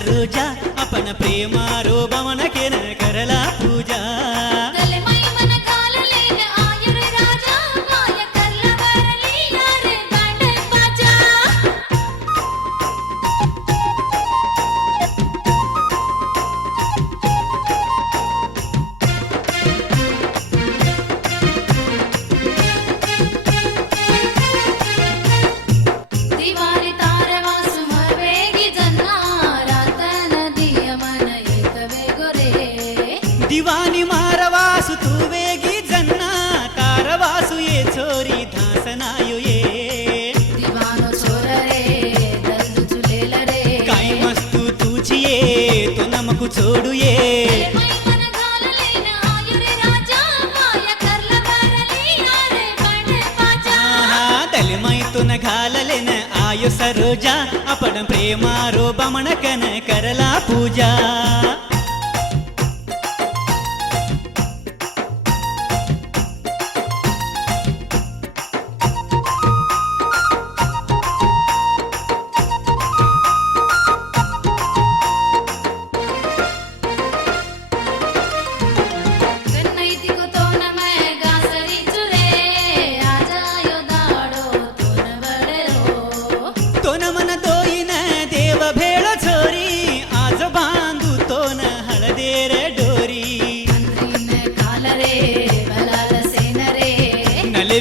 सरोजा आपण प्रेमारो बमन केन करला पूजा दिवानी मारवासु तू वेगी जन्ना तारवासु ये छोरी धासनायो ये दिवानो छोर रे दर्द चुलेल रे काय मस्तू तुझी ये तो नमक छोडू ये दलमैतून घाललेन आयो सरोजा आपण प्रेमारो बमणकन करला पूजा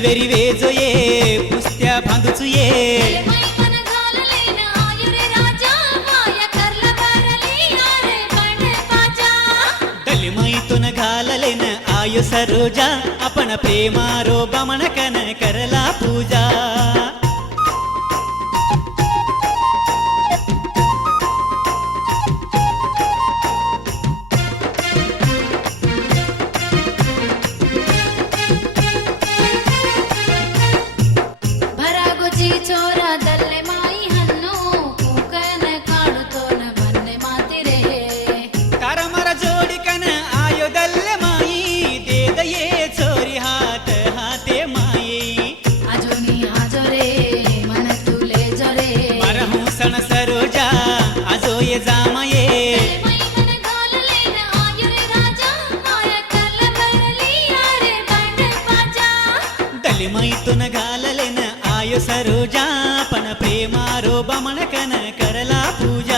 वेरी वेजो ये पुस्त्या बांधुचु ये दलमैतून घाललेन आयो सरोजा आपण प्रेमारो बमणकन करला पूजा चोरा दल्ले माई हन्नो कुकन काढतो न भन्ने माती रे तारमर जोडिकन आयो दल्ले माई दे दये चोरी हात हाते माई आजोनी आजो रे मन तुले जोरे मरहू सण सरोजा आजो ये जामाये दलमैतून घाललेन आयो सरोजा पण प्रेमारो बमणकन करला पूजा